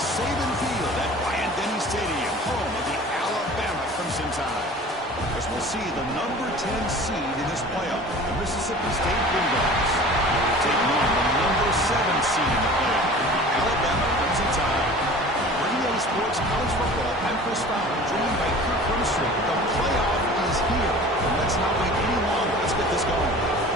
Saban Field at Bryant-Denny Stadium, home of the Alabama Crimson Tide. As we'll see the number 10 seed in this playoff, the Mississippi State Bulldogs, taking on the number 7 seed in the playoff, the Alabama Crimson Tide. Bringing you sports, college football, I'm Chris Fowler, joined by Kirk Grimstreet. The playoff is here, and let's not wait any longer. Let's get this going.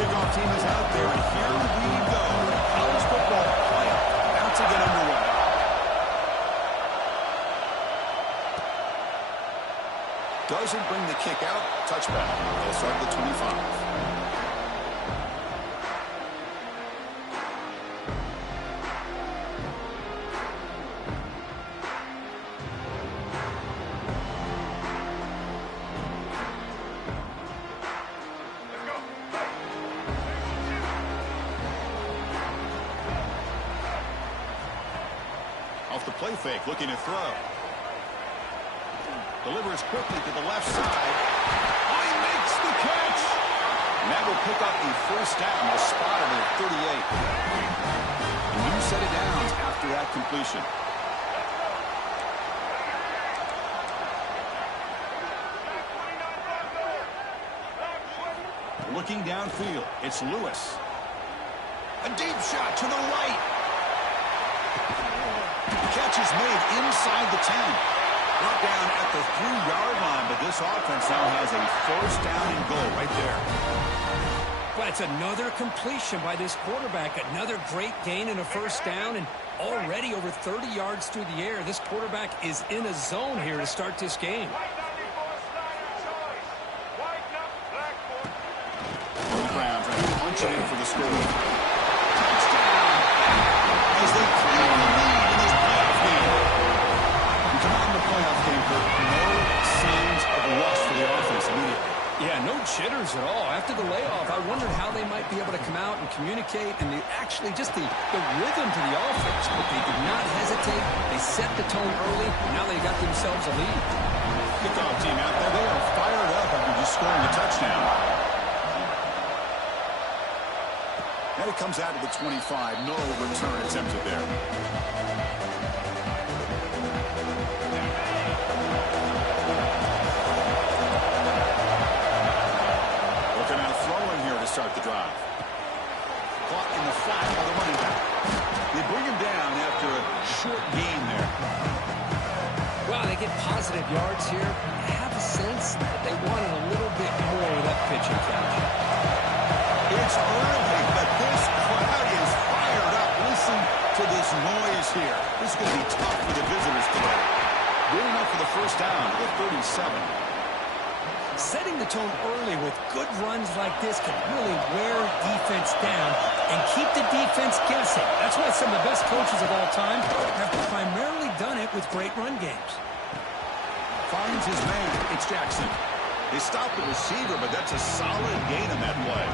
Kickoff team is out there, and here we go. The college football playoff about to get underway. Doesn't bring the kick out. Touchback. They'll start at the 25. Off the play fake, looking to throw. Delivers quickly to the left side. Oh, he makes the catch! And that will pick up the first down, the spot at 38. A new set of downs after that completion. Looking downfield, it's Lewis. A deep shot to the right. Catch is made inside the 10. Brought down at the 3-yard line, but this offense now has a first down and goal right there. Well, it's another completion by this quarterback. Another great gain in a first down, and already over 30 yards through the air. This quarterback is in a zone here to start this game. On the ground, trying to punch it in for the score. Touchdown! As they claim the lead in this playoff game. You come out in the playoff game, but no signs of rust for the offense immediately. Yeah, no jitters at all. After the layoff, I wondered how they might be able to come out and communicate, and actually just the rhythm to the offense. But they did not hesitate. They set the tone early, and now they got themselves a lead. Kickoff team out there, they are fired up after just scoring a touchdown. Now he comes out to the 25. No return attempted there. Looking at throwing here to start the drive. Caught in the flat by the running back. They bring him down after a short gain there. Well, they get positive yards here. I have a sense that they wanted a little bit more of that pitch and catch. It's early, but this crowd is fired up. Listen to this noise here. This is going to be tough for the visitors today. Good enough for the first down at 37. Setting the tone early with good runs like this can really wear defense down and keep the defense guessing. That's why some of the best coaches of all time have primarily done it with great run games. Finds his man. It's Jackson. They stopped the receiver, but that's a solid gain on that play.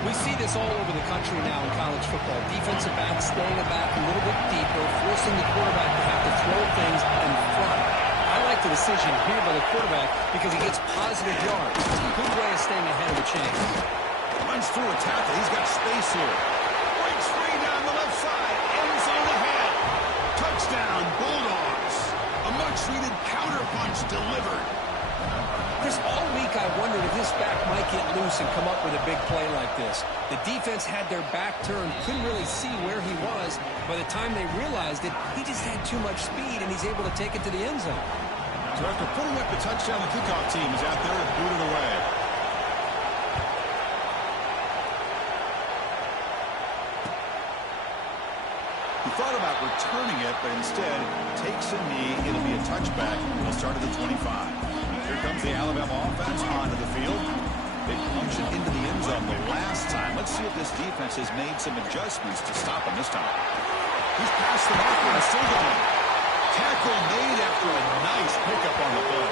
We see this all over the country now in college football. Defensive backs staying back a little bit deeper, forcing the quarterback to have to throw things in front. I like the decision here by the quarterback because he gets positive yards. It's a good way of staying ahead of the chain. Runs through a tackle. He's got space here. Breaks free down the left side. End zone ahead. Touchdown, Bulldogs. A much-needed counterpunch delivered. Chris, all week I wondered if this back might get loose and come up with a big play like this. The defense had their back turned, couldn't really see where he was. By the time they realized it, he just had too much speed, and he's able to take it to the end zone. So after putting up the touchdown, the kickoff team is out there and booted away. He thought about returning it, but instead takes a knee. It'll be a touchback. He'll start at the 25. Here comes the Alabama offense onto the field. They punched it into the end zone the last time. Let's see if this defense has made some adjustments to stop him this time. He's past the marker and still going. Tackle made after a nice pickup on the play.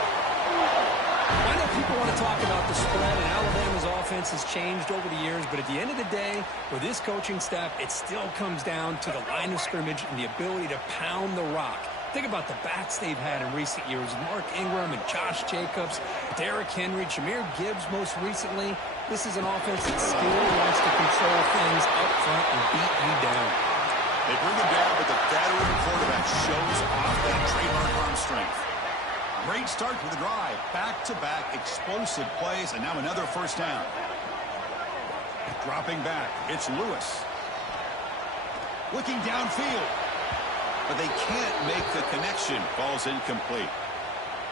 Why not People want to talk about the spread, and Alabama's offense has changed over the years, but at the end of the day, with this coaching staff, it still comes down to the line of scrimmage and the ability to pound the rock. Think about the backs they've had in recent years. Mark Ingram and Josh Jacobs, Derrick Henry, Jahmyr Gibbs most recently. This is an offense that still wants to control things up front and beat you down. They bring him down, but the veteran quarterback shows off that trademark arm strength. Great start for the drive. Back-to-back explosive plays, and now another first down. Dropping back, it's Lewis. Looking downfield, but they can't make the connection. Ball's incomplete.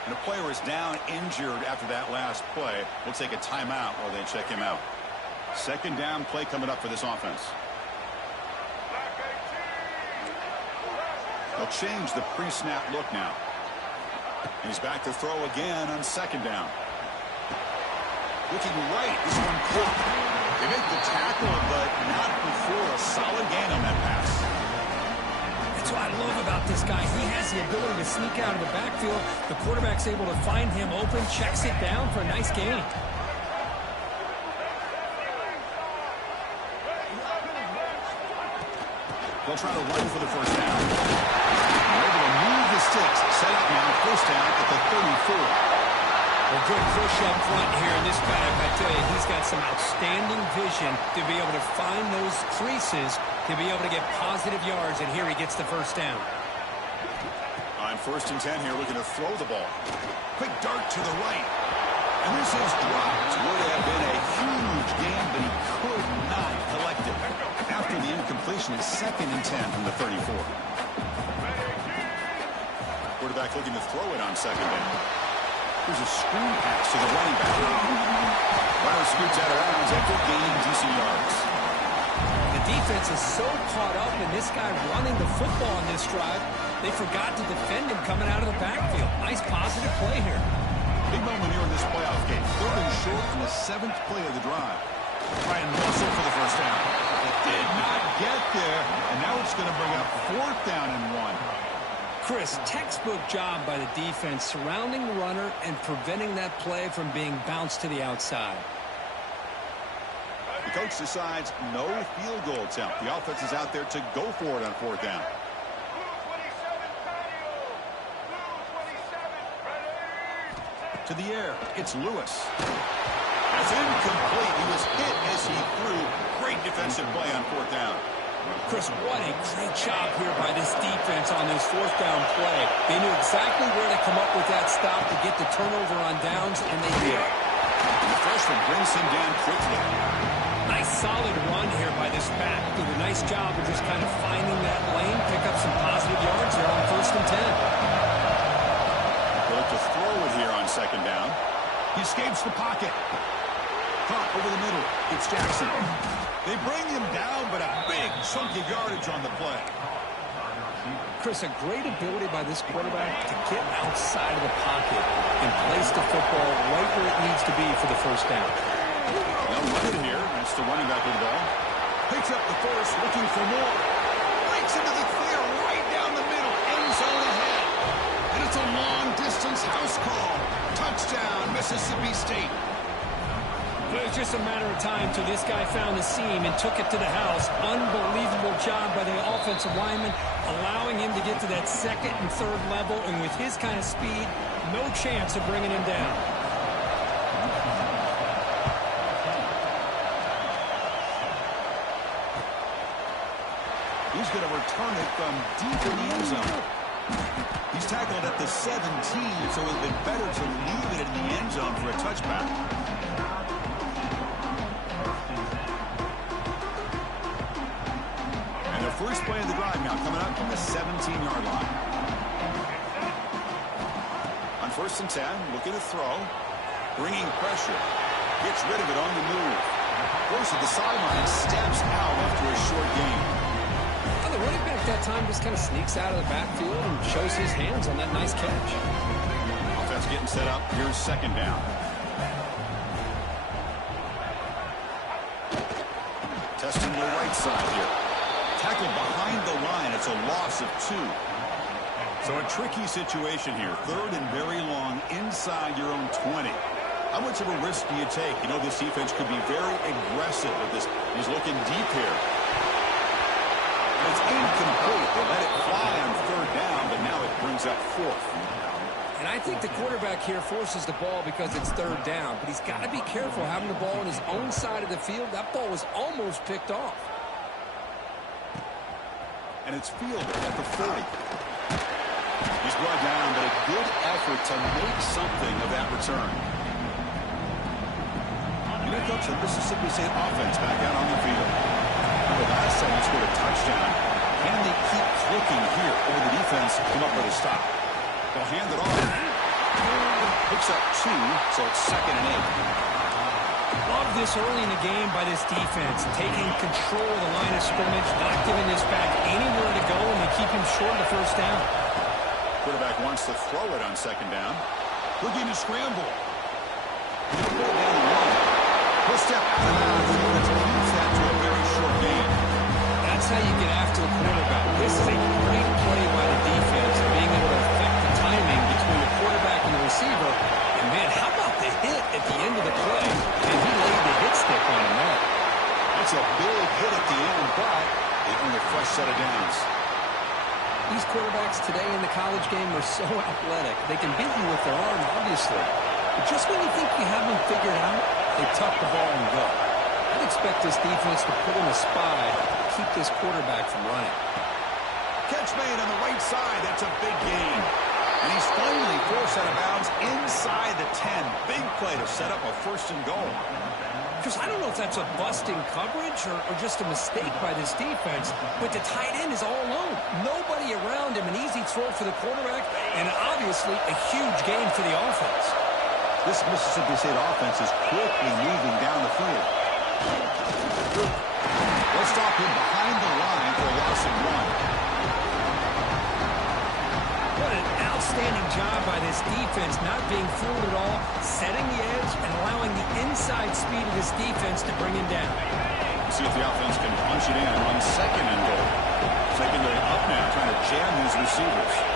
And a player is down injured after that last play. We'll take a timeout while they check him out. Second down play coming up for this offense. They'll change the pre-snap look now. He's back to throw again on second down. Looking right. This one caught. They make the tackle, but not before a solid gain on that pass. That's what I love about this guy. He has the ability to sneak out of the backfield. The quarterback's able to find him open, checks it down for a nice gain. They'll try to run for the first down. They're able to move the sticks. Set up now, first down at the 34. Well, good push up front here in this back. I tell you, he's got some outstanding vision to be able to find those creases, to be able to get positive yards, and here he gets the first down. On first and 10 here, looking to throw the ball. Quick dart to the right. And this is dropped. Would have been a huge gain, but he could not collect it. After the incompletion, it's second and 10 from the 34. Quarterback looking to throw it on second down. Here's a screen pass to the running back. Runner scoots out of bounds after gaining decent yards. The defense is so caught up in this guy running the football on this drive, they forgot to defend him coming out of the backfield. Nice positive play here. Big moment here in this playoff game. Third and short in the 7th play of the drive. Try and muscle for the first down. It did not get there, and now it's going to bring up 4th down and 1. Chris, textbook job by the defense surrounding the runner and preventing that play from being bounced to the outside. The coach decides no field goal attempt. The offense is out there to go for it on 4th down. To the air, it's Lewis. That's incomplete. He was hit as he threw. Great defensive play on 4th down. Chris, what a great job here by this defense on this 4th down play. They knew exactly where to come up with that stop to get the turnover on downs, and they did. And the freshman brings him down quickly. Nice solid run here by this back. Did a nice job of just kind of finding that lane, pick up some positive yards there on first and 10. They'll look to throw it here on second down. He escapes the pocket. Caught over the middle. It's Jackson. They bring him down, but a big chunky yardage on the play. Chris, a great ability by this quarterback to get outside of the pocket and place the football right where it needs to be for the first down. They'll run it here. That's the running back with the ball. Picks up the first, looking for more. Breaks into the clear right down the middle. End zone ahead. And it's a long-distance house call. Touchdown, Mississippi State. It was just a matter of time till this guy found the seam and took it to the house. Unbelievable job by the offensive lineman, allowing him to get to that 2nd and 3rd level, and with his kind of speed, no chance of bringing him down. He's going to return it from deep in the end zone. He's tackled at the 17, so it would have been better to leave it in the end zone for a touchback. First play of the drive now coming up from the 17-yard line. On first and 10, looking to throw. Bringing pressure. Gets rid of it on the move. Goes to the sideline, steps out after a short gain. Well, the running back that time just kind of sneaks out of the backfield and shows his hands on that nice catch. Offense getting set up. Here's second down. Testing the right side here. Tackled behind the line. It's a loss of 2. So a tricky situation here. 3rd and very long inside your own 20. How much of a risk do you take? You know, this defense could be very aggressive with this. He's looking deep here. And it's incomplete. They let it fly on third down, but now it brings up fourth. And I think the quarterback here forces the ball because it's third down. But he's got to be careful having the ball on his own side of the field. That ball was almost picked off. And it's fielded at the 40. He's brought down, but a good effort to make something of that return. And here comes the Mississippi State offense back out on the field. The last time he scored a touchdown. Can they keep clicking here, or the defense come up with a stop? They'll hand it off. Picks up 2, so it's 2nd and 8. Love this early in the game by this defense, taking control of the line of scrimmage, not giving this back anywhere to go, and they keep him short of the first down. Quarterback wants to throw it on 2nd down. Looking to scramble. He'll put it down the line. He'll step out of bounds and keeps that to a very short gain. That's how you get after the quarterback. This is a great play by the defense, being able to affect the timing between the quarterback and the receiver. And, man, how about the hit at the end of the play? And he laid the hit stick on him there. That's a big hit at the end, but they earn a fresh set of downs. These quarterbacks today in the college game are so athletic. They can beat you with their arm, obviously. But just when you think you have them figured out, they tuck the ball and go. I'd expect this defense to put in a spy to keep this quarterback from running. Catch made on the right side. That's a big gain. And he's finally forced out of bounds inside the 10. Big play to set up a 1st and goal. Because I don't know if that's a busting coverage or just a mistake by this defense, but the tight end is all alone. Nobody around him, an easy throw for the quarterback, and obviously a huge gain for the offense. This Mississippi State offense is quickly moving down the field. Let's stop him behind the line for a loss of 1. What an outstanding job by this defense, not being fooled at all, setting the edge and allowing the inside speed of this defense to bring him down. See if the offense can punch it in on 2nd and goal. Secondary up now, trying to jam these receivers.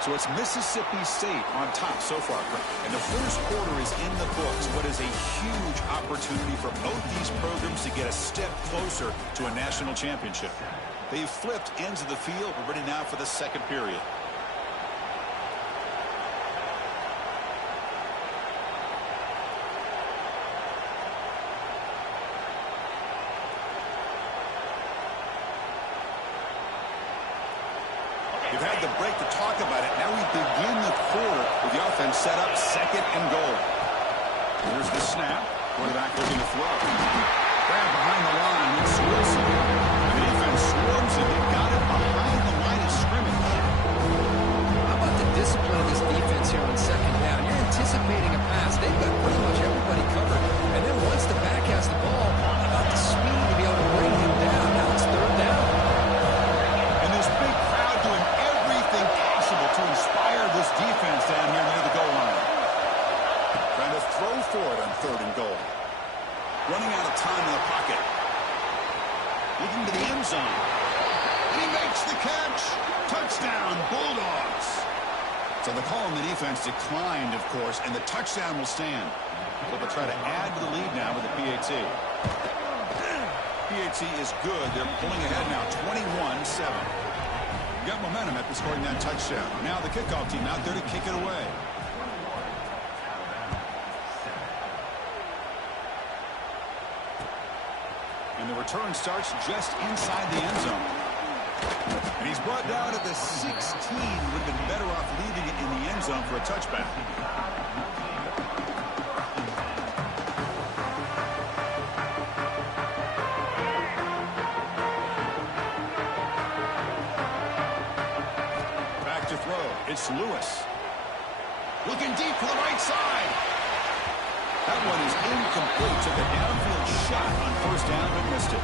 So it's Mississippi State on top so far. And the first quarter is in the books. What is a huge opportunity for both these programs to get a step closer to a national championship. They've flipped ends of the field. We're ready now for the 2nd period. We've had the break to talk about it. Now we begin the quarter with the offense set up 2nd and goal. Here's the snap. Quarterback looking to throw. Grab behind the line. It's Wilson. The defense swarms it. They've got it behind the line of scrimmage. How about the discipline of this defense here on 2nd down? You're anticipating a pass. They've got pretty much everybody covered. And then once the back has the ball, how about the speed to be able to bring him down? Now it's 3rd down. And this big crowd doing everything possible to inspire this defense down here near the goal line. Trying to throw for it on 3rd and goal. Running out of time in the pocket. Looking to the end zone. He makes the catch. Touchdown, Bulldogs. So the call on the defense declined, of course, and the touchdown will stand. So they'll try to add to the lead now with the PAT. PAT is good. They're pulling ahead now, 21-7. Got momentum after scoring that touchdown. Now the kickoff team out there to kick it away. And the return starts just inside the end zone. And he's brought down at the 16. Would have been better off leaving it in the end zone for a touchback. Back to throw. It's Lewis. Looking deep for the right side. That one is incomplete. Took a downfield shot on 1st down, but missed it.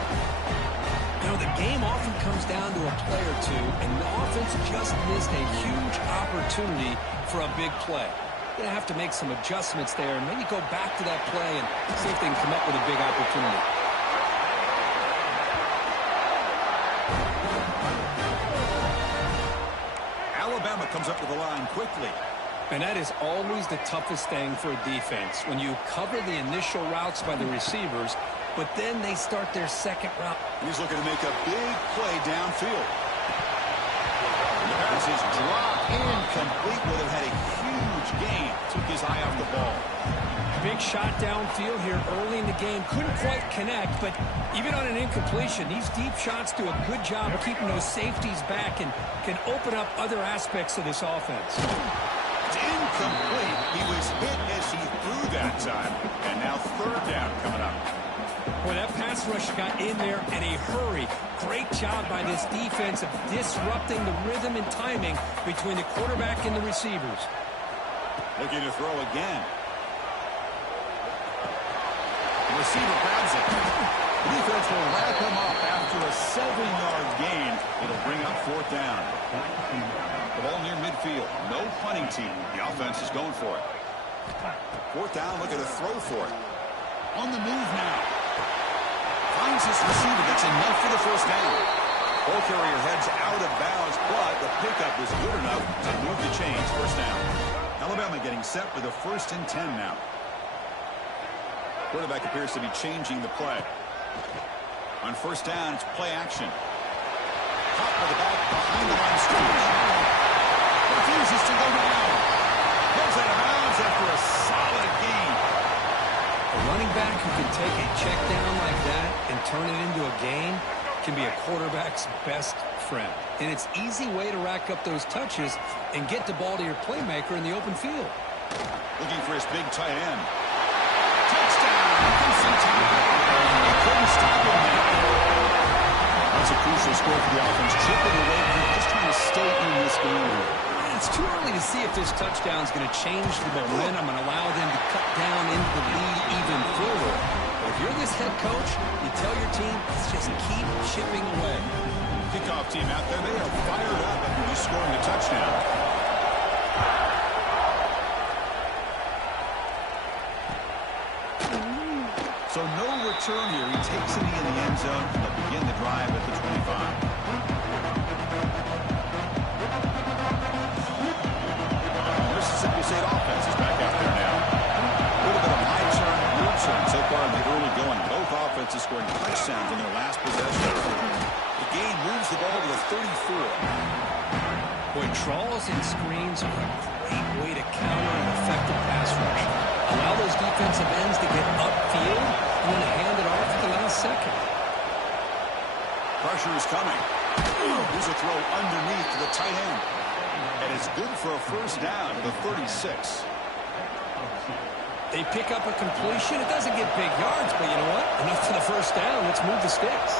You know, the game often comes down to a play or two, and the offense just missed a huge opportunity for a big play. They're going to have to make some adjustments there and maybe go back to that play and see if they can come up with a big opportunity. Alabama comes up to the line quickly. And that is always the toughest thing for a defense, when you cover the initial routes by the receivers, but then they start their second route. He's looking to make a big play downfield. The pass is dropped incomplete. Would have had a huge gain. Took his eye off the ball. Big shot downfield here early in the game. Couldn't quite connect, but even on an incompletion, these deep shots do a good job of keeping those safeties back and can open up other aspects of this offense. It's incomplete. He was hit as he threw that time. And now third down coming up. Boy, that pass rush got in there in a hurry. Great job by this defense of disrupting the rhythm and timing between the quarterback and the receivers. Looking to throw again. The receiver grabs it. The defense will wrap him up after a 7-yard gain. It'll bring up fourth down. The ball near midfield. No punting team. The offense is going for it. Fourth down, looking to throw for it. On the move now. Finds his receiver. That's enough for the first down. Ball carrier heads out of bounds, but the pickup was good enough to move the chains. First down. Alabama getting set for the 1st and 10 now. Quarterback appears to be changing the play. On first down, it's play action. Caught by the back behind the line of scrimmage. Refuses to go down. Goes out of bounds after a solid gain. A running back who can take a check down like that and turn it into a gain can be a quarterback's best friend. And it's an easy way to rack up those touches and get the ball to your playmaker in the open field. Looking for his big tight end. Touchdown! He couldn't stop him there. That's a crucial score for the offense. Chipping away, just trying to stay in this game. It's too early to see if this touchdown is going to change the momentum and allow them to cut down into the lead even further. But if you're this head coach, you tell your team, let's just keep chipping away. Kickoff team out there, they are fired up after just scoring a touchdown. So no return here. He takes it in the end zone. They'll begin the drive at the 25. Mississippi State offense is back out there now. A little bit of my turn, your turn so far in the early going. Both offenses scoring touchdowns in their last possession. The gain moves the ball to the 34. Boy, draws and screens are a great way to counter an effective pass rush. Allow those defensive ends to get upfield and then hand it off at the last second. Pressure is coming. Here's a throw underneath to the tight end. And it's good for a first down to the 36. They pick up a completion. It doesn't get big yards, but you know what? Enough for the first down. Let's move the sticks.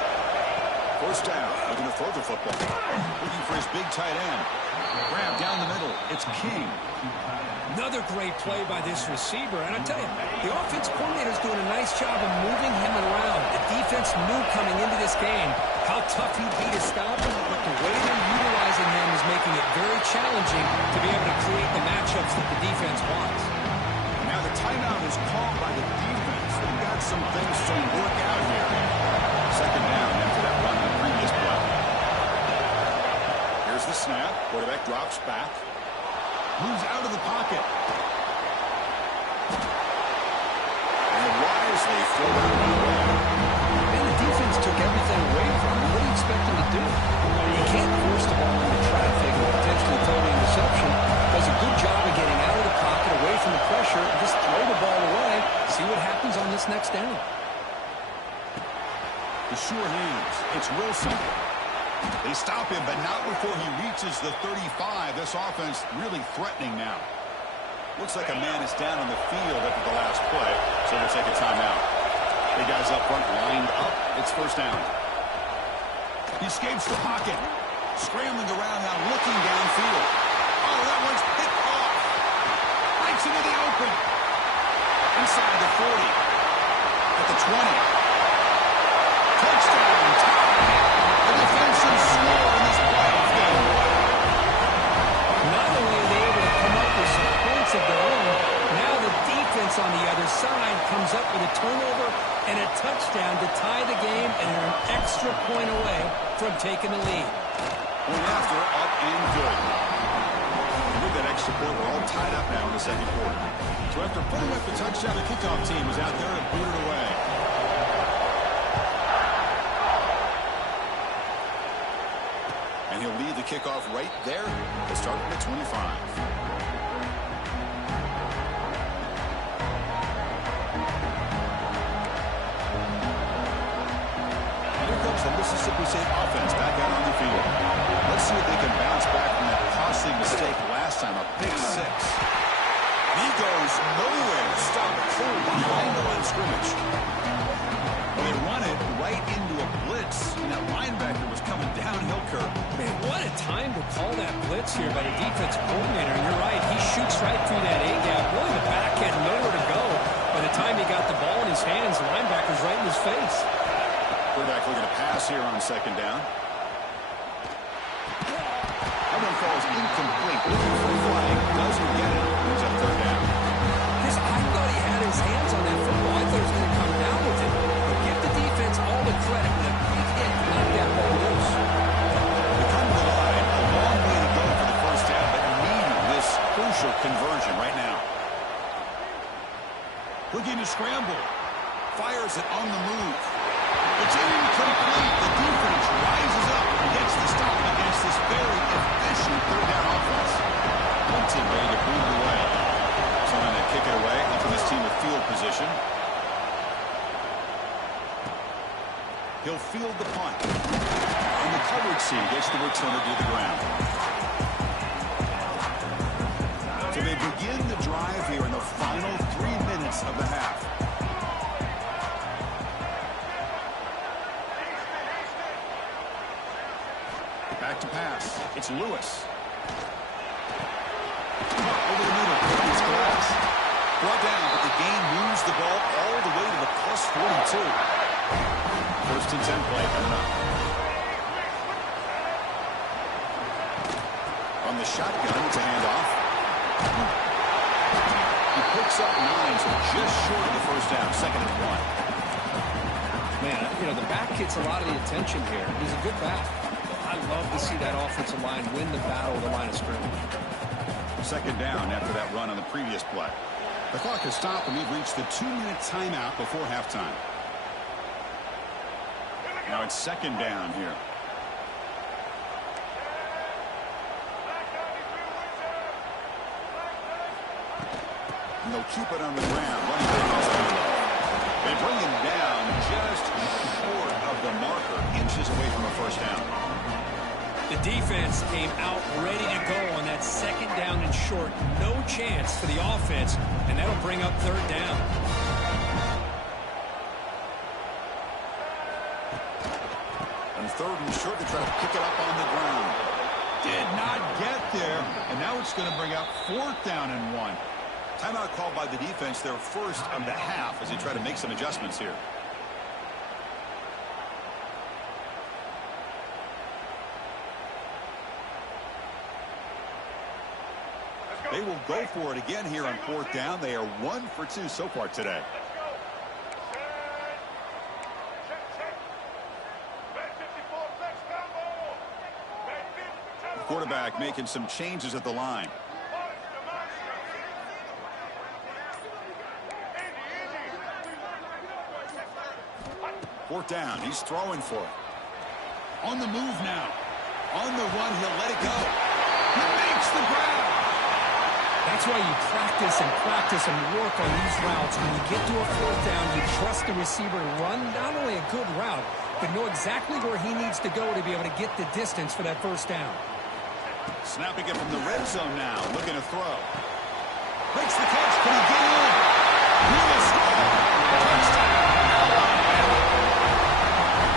First down, looking to throw the football. Looking for his big tight end. Grab down the middle. It's King. Another great play by this receiver. And I tell you, the offense coordinator is doing a nice job of moving him around. The defense knew coming into this game how tough he'd be to stop him, but the way they're utilizing him is making it very challenging to be able to create the matchups that the defense wants. Now the timeout is called by the defense. They've got some things to work out here. Second down after that run in the previous play. Here's the snap. Quarterback drops back. Moves out of the pocket. And wisely throw that one away. And the defense took everything away from him. What do you expect him to do? You can't force the ball into traffic and potentially throw an interception. Does a good job of getting out of the pocket, away from the pressure, and just throw the ball away. See what happens on this next down. The sure hands. It's Wilson. They stop him, but not before he reaches the 35. This offense really threatening now. Looks like a man is down on the field after the last play, so we'll take a timeout. The guys up front lined up. It's first down. He escapes the pocket. Scrambling around now, looking downfield. Oh, that one's picked off. Breaks into the open. Inside the 40. At the 20. Touchdown. Tie. A defensive score in this playoff game. Not only are they able to come up with some points of their own, now the defense on the other side comes up with a turnover and a touchdown to tie the game, and they're an extra point away from taking the lead. Point after, up and good. With that extra point, we're all tied up now in the second quarter. So after putting up the touchdown, the kickoff team is out there to boot it away. And he'll lead the kickoff right there to start at the 25. The Mississippi State offense back out on the field. Let's see if they can bounce back from that costly mistake last time, a pick six. He goes nowhere. Stop cold behind the line of scrimmage. They run it right into a blitz, and that linebacker was coming downhill curve. Man, what a time to call that blitz here by the defensive coordinator. And you're right, he shoots right through that A-gap. Really, the back had nowhere to go. By the time he got the ball in his hands, the linebacker's right in his face. Quarterback looking to pass here on second down. That one falls incomplete. Looking for a flag. Doesn't get it. He's up third down. I thought he had his hands on that football. I thought he was going to come down with it. But give the defense all the credit. With a big hit to knock that ball loose. They come to the line. A long way to go for the first down, but needing this crucial conversion right now. Looking to scramble. Fires it on the move. It's incomplete. The defense rises up and gets the stop against this very efficient third down offense. One team ready to boot it away. Trying to kick it away into this team with field position. He'll field the punt. And the coverage C gets the returner to the ground. So they begin the drive here in the final 3 minutes of the half. Back to pass. It's Lewis. Over the middle. It's Glass. Brought down, but the game moves the ball all the way to the plus 42. First and 10 play coming up. On the shotgun, it's a handoff. He picks up 9, so just short of the first down. Second and 1. Man, you know, the back gets a lot of the attention here. He's a good back. I love to see that offensive line win the battle of the line of scrimmage. Second down after that run on the previous play. The clock has stopped, and we've reached the 2-minute timeout before halftime. Now it's second down here. And they'll keep it on the ground. Running across the middle. They bring him down just short of the marker, inches away from a first down. The defense came out ready to go on that second down and short. No chance for the offense, and that'll bring up third down. And third and short, they try to pick it up on the ground. Did not get there, and now it's going to bring up fourth down and 1. Timeout called by the defense, their first of the half, as they try to make some adjustments here. They will go for it again here on fourth down. They are 1 for 2 so far today. The quarterback making some changes at the line. Fourth down. He's throwing for it. On the move now. On the run, he'll let it go. He makes the grab. That's why you practice and work on these routes. When you get to a fourth down, you trust the receiver to run not only a good route, but know exactly where he needs to go to be able to get the distance for that first down. Snapping it from the red zone now, looking to throw. Makes the catch. Can he get in? He will score. Touchdown.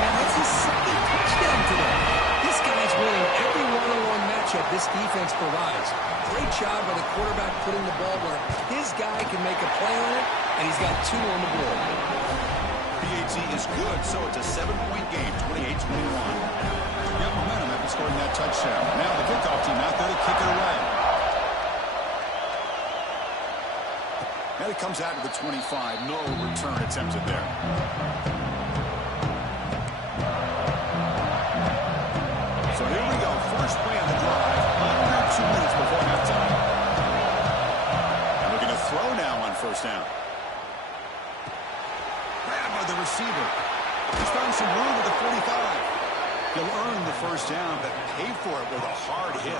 And that's his second touchdown today. This guy's winning every one-on-one matchup this defense provides. Great job by the quarterback putting the ball where his guy can make a play on it, and he's got 2 on the board. PAT is good, so it's a 7-point game, 28-21. Got momentum after scoring that touchdown. Now the kickoff team out there to kick it away. And it comes out to the 25. No return attempted there. So here we go. First play on the drive. Under 2 minutes before halftime. first down. Grabbed by the receiver. He's found some room at the 45. He'll earn the first down, but pay for it with a hard hit.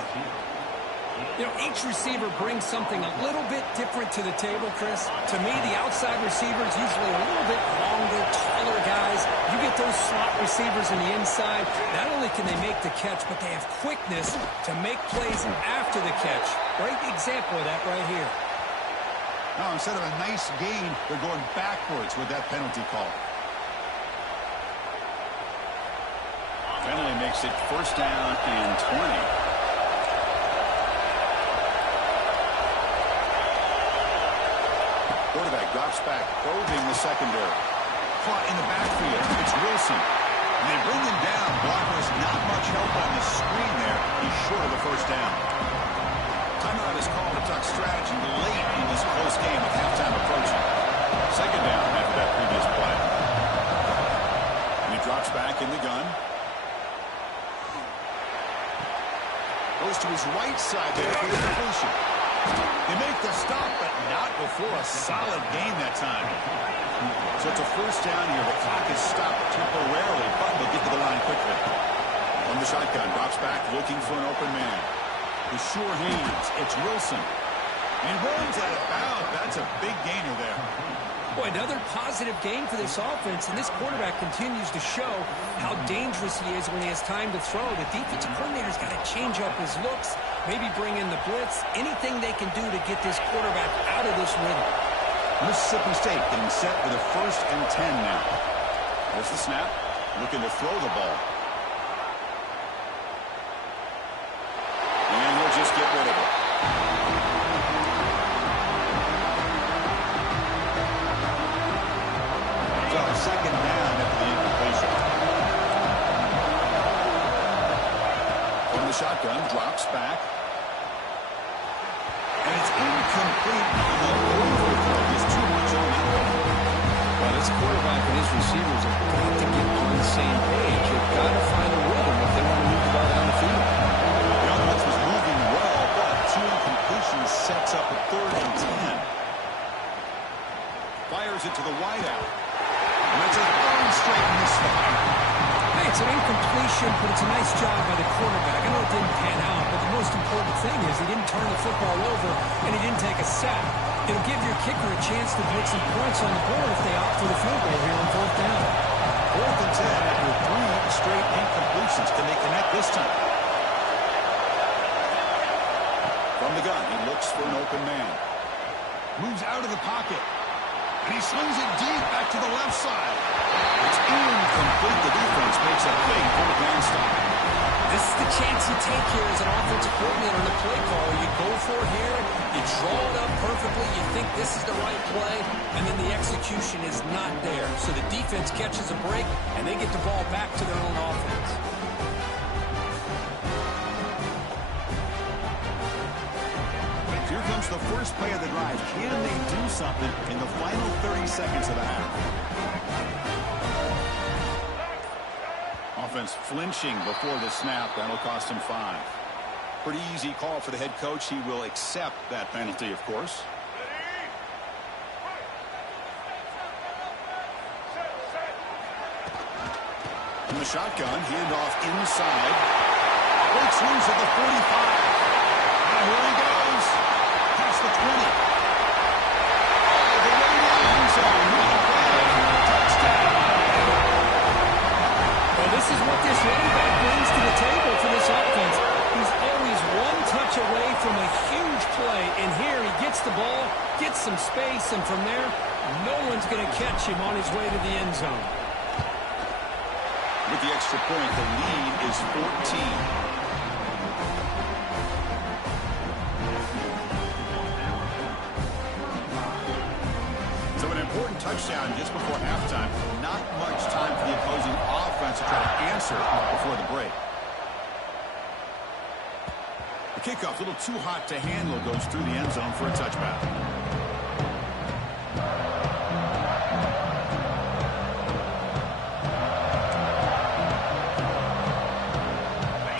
You know, each receiver brings something a little bit different to the table, Chris. To me, the outside receiver is usually a little bit longer, taller guys. You get those slot receivers on the inside, not only can they make the catch, but they have quickness to make plays after the catch. Great example of that right here. Now, instead of a nice gain, they're going backwards with that penalty call. Penalty makes it first down and 20. Quarterback drops back, probing the secondary. Caught in the backfield. It's Wilson. And they bring him down. Blockers not much help on the screen there. He's short of the first down. Timeout is called to talk strategy late in this close game with halftime approaching. Second down after that previous play. And he drops back in the gun. Goes to his right side there for the completion. They make the stop, but not before a solid gain that time. So it's a first down here. The clock is stopped temporarily, but they'll get to the line quickly. From the shotgun, drops back, looking for an open man. With sure hands, it's Wilson. And runs out of bounds. That's a big gainer there. Boy, another positive game for this offense, and this quarterback continues to show how dangerous he is when he has time to throw. The defensive coordinator's got to change up his looks, maybe bring in the blitz, anything they can do to get this quarterback out of this rhythm. Mississippi State getting set for the 1st and 10 now. There's the snap, looking to throw the ball. And he'll just get rid of it. Second down after the incompletion. From the shotgun, drops back. And it's incomplete on the overthrow. There's too much on that one. Well, this quarterback and his receivers have got to get on the same page. They've got to find a rhythm if they want to move the ball down the field. The offense was moving well, but two incompletions sets up a 3rd and 10. Fires it to the wideout. And it's a third straight misfire. Hey, it's an incompletion, but it's a nice job by the quarterback. I know it didn't pan out, but the most important thing is he didn't turn the football over and he didn't take a sack. It'll give your kicker a chance to put some points on the board if they opt for the field goal here on 4th down. 4th and 10 after 3 straight incompletions. Can they connect this time? From the gun, he looks for an open man. Moves out of the pocket. And he slings it deep back to the left side. It's incomplete. The defense makes a big 4th down stop. This is the chance you take here as an offensive coordinator on the play call. You go for it here, you draw it up perfectly, you think this is the right play, and then the execution is not there. So the defense catches a break, and they get the ball back to their own offense. Here comes the first play of the drive. Can they do something in the final 30 seconds of the half? Offense flinching before the snap. That'll cost him 5. Pretty easy call for the head coach. He will accept that penalty, of course. From the shotgun, handoff inside. Breaks loose at the 45. And here he goes. Past the 20. Oh, the way to the end zone. Not bad. Touchdown. Well, this is what this running back brings to the table for this offense. He's always one touch away from a huge play. And here he gets the ball, gets some space, and from there, no one's going to catch him on his way to the end zone. With the extra point, the lead is 14. Important touchdown just before halftime. Not much time for the opposing offense to try to answer before the break. The kickoff, a little too hot to handle, goes through the end zone for a touchback.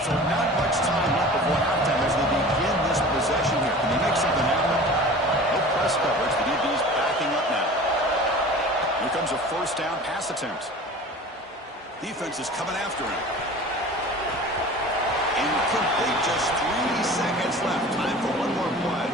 So not much time left before halftime as they begin this possession here. Can they make something happen? No press coverage. The DB's comes a first down pass attempt. Defense is coming after him. Incomplete. Just 3 seconds left. Time for one more play.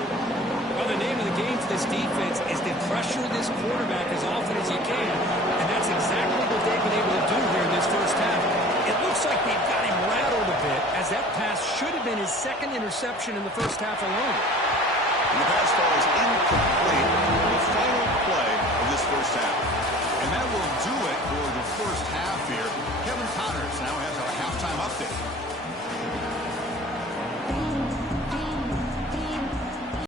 Well, the name of the game for this defense is to pressure this quarterback as often as you can. And that's exactly what they've been able to do here in this first half. It looks like they've got him rattled a bit, as that pass should have been his second interception in the first half alone. And the pass falls incomplete. The final play of this first half.